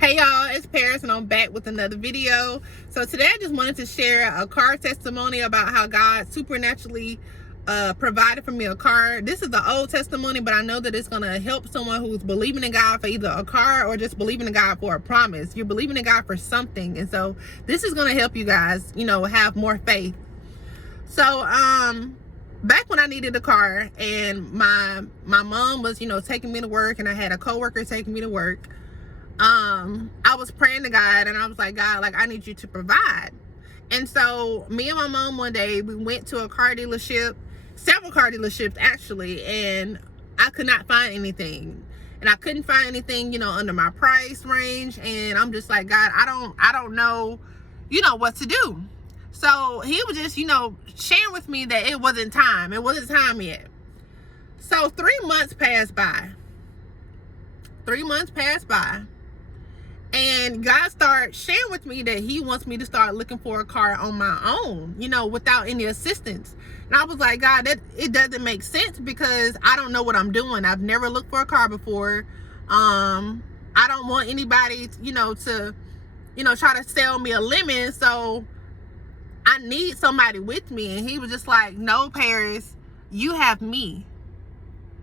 Hey y'all, it's Paris and I'm back with another video. So today I just wanted to share a car testimony about how God supernaturally provided for me a car. This is the old testimony, but I know that it's going to help someone who's believing in God for either a car or just believing in God for a promise. You're believing in God for something. And so this is going to help you guys, have more faith. So back when I needed a car and my mom was, taking me to work, and I had a coworker taking me to work. I was praying to God, and I was like, God, I need you to provide. And so me and my mom one day, we went to a car dealership, several car dealerships actually, and I could not find anything. And I couldn't find anything, under my price range. And I'm just like, God, I don't know, what to do. So he was just, sharing with me that it wasn't time. It wasn't time yet. So 3 months passed by. 3 months passed by. And God started sharing with me that he wants me to start looking for a car on my own, without any assistance. And I was like, God, it doesn't make sense because I don't know what I'm doing. I've never looked for a car before. I don't want anybody, to, try to sell me a lemon. So I need somebody with me. And he was just like, no, Paris, you have me.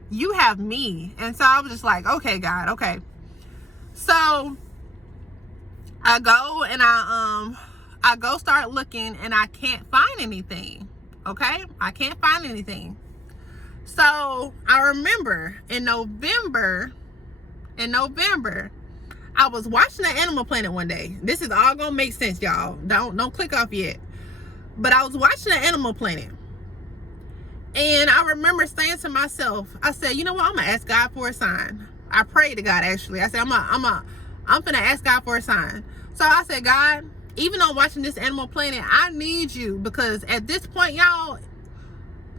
You have me. And so I was just like, okay, God, okay. So I go and I go start looking, and I can't find anything. Okay? I can't find anything. So I remember in November, I was watching the Animal Planet one day. This is all gonna make sense, y'all. Don't click off yet. But I was watching the Animal Planet. And I remember saying to myself, I said, you know what? I'm gonna ask God for a sign. I prayed to God, actually. I said, I'm gonna ask God for a sign. So I said, God, even though I'm watching this Animal Planet, I need you, because at this point, y'all,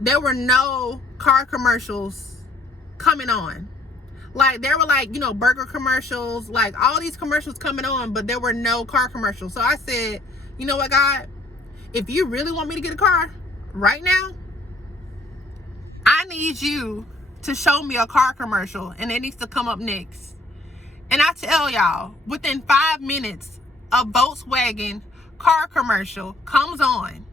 there were no car commercials coming on. There were burger commercials, all these commercials coming on, but there were no car commercials. So I said, you know what, God, if you really want me to get a car right now, I need you to show me a car commercial, and it needs to come up next. And I tell y'all, within 5 minutes, a Volkswagen car commercial comes on.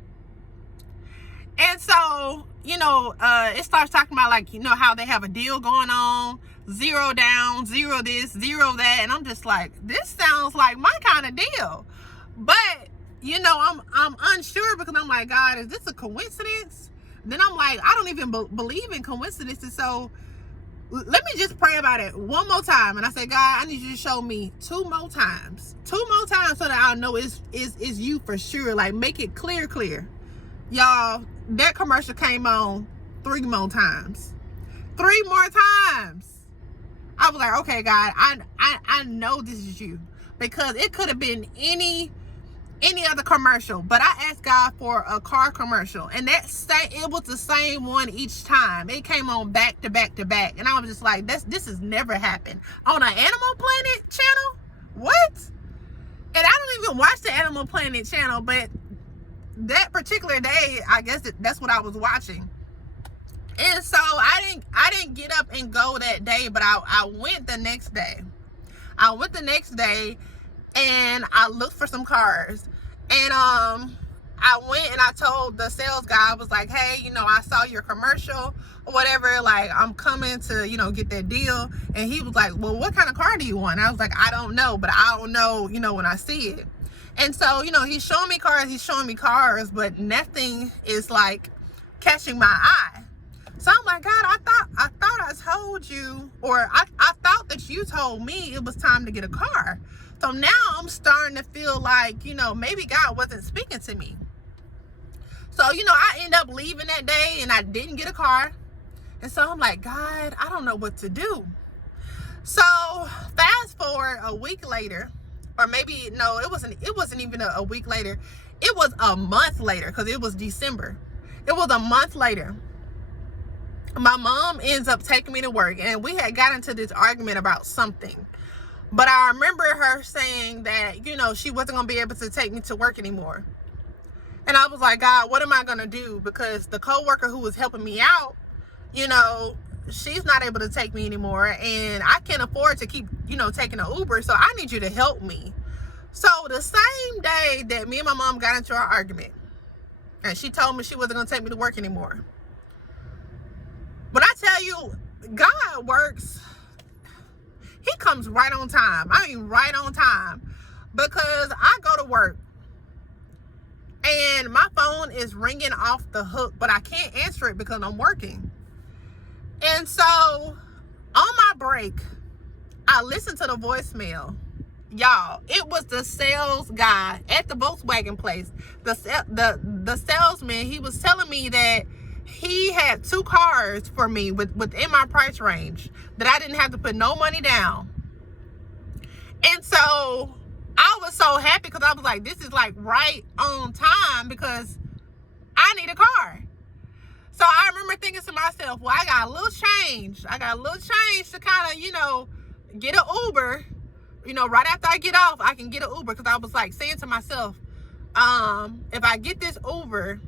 And so, it starts talking about how they have a deal going on, 0 down, 0 this, 0 that. And I'm just like, this sounds like my kind of deal. But, I'm unsure, because I'm like, God, is this a coincidence? Then I'm like, I don't even believe in coincidences. So let me just pray about it one more time. And I said, God, I need you to show me 2 more times. 2 more times so that I'll know it's you for sure. Make it clear. Y'all, that commercial came on 3 more times. 3 more times. I was like, okay, God, I know this is you. Because it could have been any other commercial, but I asked God for a car commercial, and it was the same one each time. It came on back to back to back, and I was just like, this has never happened on an Animal Planet channel. What? And I don't even watch the Animal Planet channel, but that particular day, I guess that's what I was watching. And so I didn't get up and go that day, but I went the next day. And I looked for some cars. And I went and I told the sales guy, I was like, hey, I saw your commercial or whatever. I'm coming to, get that deal. And he was like, well, what kind of car do you want? And I was like, I don't know, but I'll know, when I see it. And so, he's showing me cars, but nothing is catching my eye. So I'm like, God, I thought I told you, or I thought that you told me it was time to get a car. So now I'm starting to feel like, maybe God wasn't speaking to me. So, I end up leaving that day, and I didn't get a car. And so I'm like, God, I don't know what to do. So fast forward a week later, or maybe, no, it wasn't even a week later. It was a month later, because it was December. It was a month later. My mom ends up taking me to work, and we had got into this argument about something. But I remember her saying that, she wasn't going to be able to take me to work anymore. And I was like, God, what am I going to do? Because the coworker who was helping me out, she's not able to take me anymore, and I can't afford to keep, taking an Uber, so I need you to help me. So the same day that me and my mom got into our argument, and she told me she wasn't going to take me to work anymore. When I tell you, God works, he comes right on time. I mean, right on time. Because I go to work, and my phone is ringing off the hook, but I can't answer it because I'm working. And so, on my break, I listened to the voicemail. Y'all, it was the sales guy at the Volkswagen place. The salesman, he was telling me that he had 2 cars for me within my price range, that I didn't have to put no money down. And so I was so happy, because I was like, this is like right on time, because I need a car. So I remember thinking to myself, well, I got a little change to kind of, get an Uber. Right after I get off, I can get an Uber, because I was like saying to myself, if I get this Uber,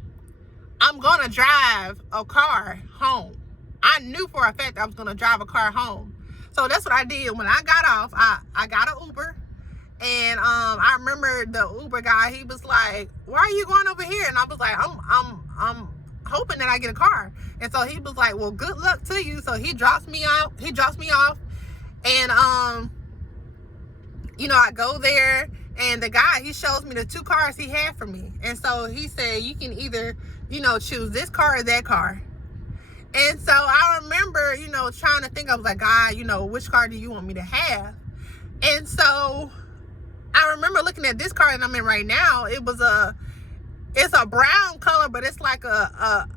I'm going to drive a car home. I knew for a fact I was going to drive a car home. So that's what I did. When I got off, I got an Uber. And I remember the Uber guy, he was like, why are you going over here? And I was like, I'm hoping that I get a car. And so he was like, well, good luck to you. So he drops me off. And I go there, and the guy, he shows me the 2 cars he had for me. And so he said, you can either, choose this car or that car. And so I remember, trying to think, I was like, God, which car do you want me to have? And so I remember looking at this car that I'm in right now. It's a brown color, but it's like a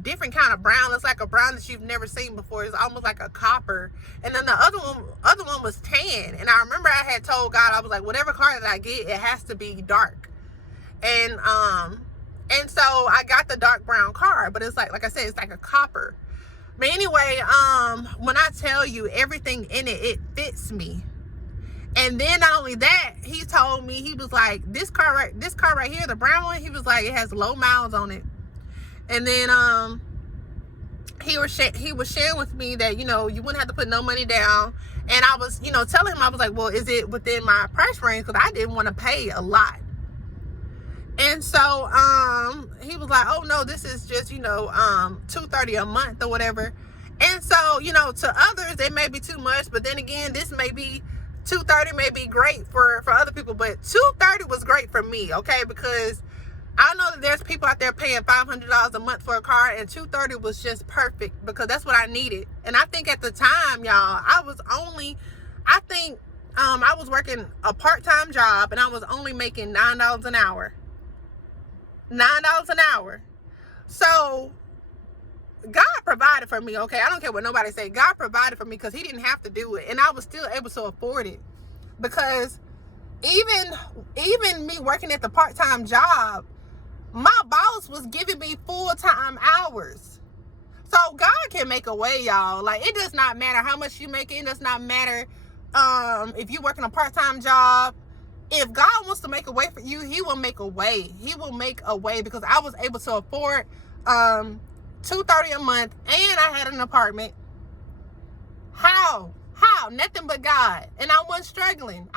different kind of brown. It's like a brown that you've never seen before. It's almost like a copper. And then the other one was tan. And I remember I had told God, I was like, whatever car that I get, it has to be dark. And so I got the dark brown car, but it's like I said, it's like a copper. But anyway, when I tell you, everything in it fits me. And then not only that, he told me, he was like, this car right here, the brown one, he was like, it has low miles on it. And then he was sharing with me that, you wouldn't have to put no money down. And I was, telling him, I was like, well, is it within my price range? Because I didn't want to pay a lot. And so he was like, oh no, this is just, $230 a month or whatever. And so, to others, it may be too much, but then again, this may be $230 may be great for other people, but $230 was great for me, okay? Because I know that there's people out there paying $500 a month for a car, and $230 was just perfect, because that's what I needed. And I think at the time, y'all, I was working a part-time job, and I was only making $9 an hour. $9 an hour. So God provided for me, okay? I don't care what nobody say. God provided for me, because he didn't have to do it, and I was still able to afford it. Because even me working at the part-time job, my boss was giving me full-time hours. So God can make a way, y'all. Like, it does not matter how much you make. It does not matter if you're working a part-time job. If God wants to make a way for you, he will make a way. He will make a way, because I was able to afford $230 a month, and I had an apartment. How? Nothing but God. And I wasn't struggling.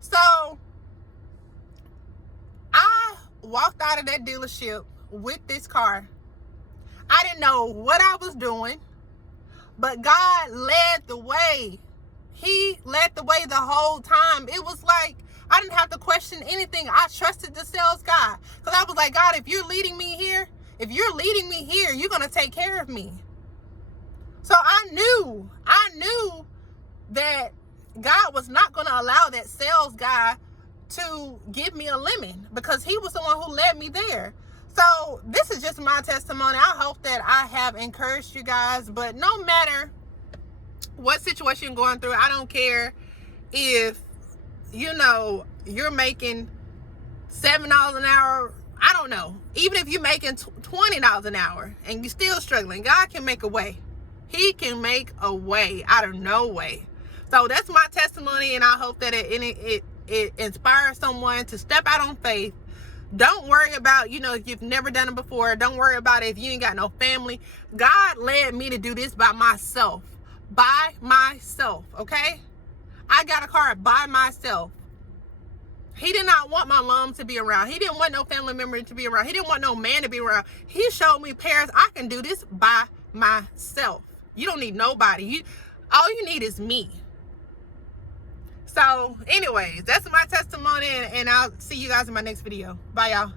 So I walked out of that dealership with this car. I didn't know what I was doing, but God led the way. He led the way the whole time. It was like I didn't have to question anything. I trusted the sales guy, because I was like, God, if you're leading me here, you're going to take care of me. So I knew that God was not going to allow that sales guy to give me a lemon, because he was the one who led me there. So this is just my testimony. I hope that I have encouraged you guys. But no matter what situation you're going through, I don't care if, you're making $7 an hour. I don't know. Even if you're making $20 an hour and you're still struggling, God can make a way. He can make a way out of no way. So that's my testimony, and I hope that it inspires someone to step out on faith, Don't worry about, you know, if you've never done it before. Don't worry about it if you ain't got no family. God led me to do this by myself. By myself, okay? I got a car by myself. He did not want my mom to be around. He didn't want no family member to be around. He didn't want no man to be around. He showed me, Paris, I can do this by myself. You don't need nobody. All you need is me. So anyways, that's my testimony, and I'll see you guys in my next video. Bye, y'all.